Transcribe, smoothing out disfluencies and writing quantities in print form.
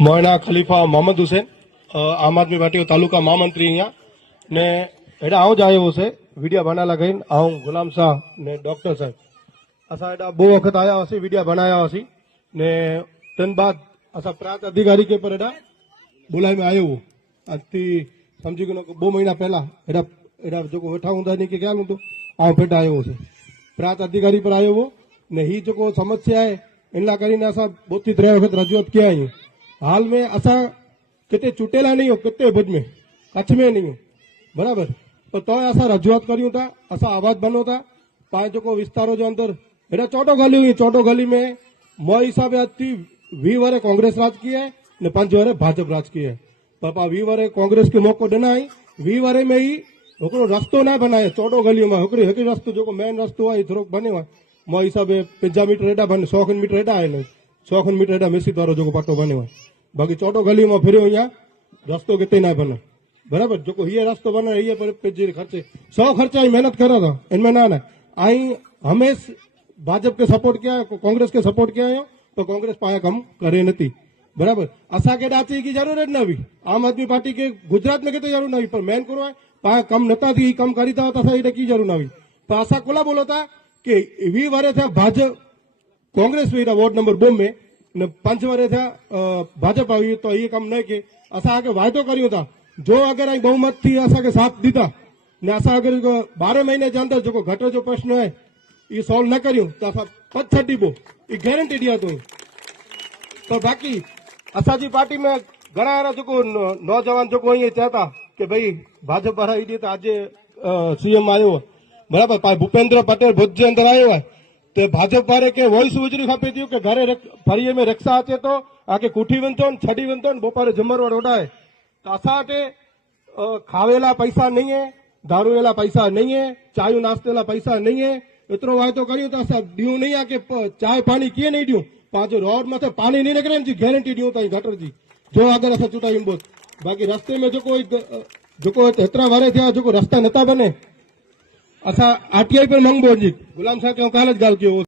મોયના ખલીફા મોહम्मद हुसैन आम आदमी पार्टी तालुका महामंत्री अँ ने एडा आऊँ ज आयो से वीडियो बनाला गई आऊँ गुलाम शाह ने डॉक्टर साहब असा एडा बहु वक्त आया हसी वीडियो बनाया हसी ने तन बाद असा प्रांत अधिकारी के पर एडा बुलाई में आयो अति समझी गयो 2 महीना पहला एडा एडा जो वेठा हुंदा नहीं कि क्या हूं तो आऊँ भेटा आयो से प्रांत अधिकारी पर आयो वो ने ही जो समस्या है इनला करीने असा 2-3 वक्त रजूआत किया है। हाल में असा कितने चूंटेला नहीं हो कितने भुज में कच्छ में नहीं हो बराबर तो असा रजूआत करियूं था असा आवाज बनो था पाए जो विस्तारों जो अंदर एडा चौटो गली हुई चौटो गली में मो हिसाब अति 20 वर कांग्रेस राज की है ने 5 वर भाजपा राज की है पापा 20 वर कांग्रेस के मौको देना ही 20 वर में ही होकड़ो रस्तो ना बनाए चौटो गलियों में होकड़ी हकी रस्तो जो मेन रस्तो है थोड़ो बने हुआ मो हिसाब 50 मीटर एडा बने 100 मीटर एडा है 100 मीटर एडा मेसी द्वारा जो पट्टो बने हुआ बाकी चौटो गली में फिर अँ रस्तो कितने ना बने बराबर जो ये रस्तो बने ये पर खर्चे 100 खर्चा ही मेहनत करा था इनमें ना आई हमेश भाजपा के सपोर्ट किया कांग्रेस के सपोर्ट किया तो कांग्रेस पाया कम करे नहीं बराबर असा के डाची की जरूरत न हुई आम आदमी पार्टी के गुजरात में के जरूर न हुई पर मेन करो है पाया कम नता थी कम करीता होता की जरूर न हुई पर असा कोला बोलो था कि 20 वर थे भाजप कांग्रेस हुई वार्ड नंबर 2 में ने 5 वर थे भाजपा हुई तो ये कम नहीं के असा आगे वायदो करियो था जो अगर आई बहुमत थी असा के साथ दीता ने असा अगर 12 महीने के अंदर जो घटो जो प्रश्न है ये सॉल्व न करियो तो असा पद छीबो ये गारंटी दिया तो पर बाकी असाजी पार्टी में घना जो नौजवान जो ये चाहता कि भाई भाजपा हराई दी तो आज सीएम आयो बराबर भूपेन्द्र पटेल भुज के अंदर आयो है तो भाजपा वाले के वॉइस विजरी खपे थी कि घरे फरीअ में रिक्शा अचे तो आके कुठी वंतो छड़ी वंतो बोपारे जमरवाड़ उड़ाए तो असा खावेला पैसा नहीं है दारूला पैसा नहीं है चाय नाश्तेला पैसा नहीं है एतरो वायदो करियो तो असा दियो नहीं आ कि चाय पानी किए नहीं दियो पांच रोड मथे पानी नहीं निकले जी गारंटी दियो ताई गटर जी जो अगर असा चूंटाई बाकी रस्ते में जो एतरा वारे थे जो रस्ता नता बने असा आरटीआई पर मंगबो जी गुलाम साहब काल ज गाल कियो।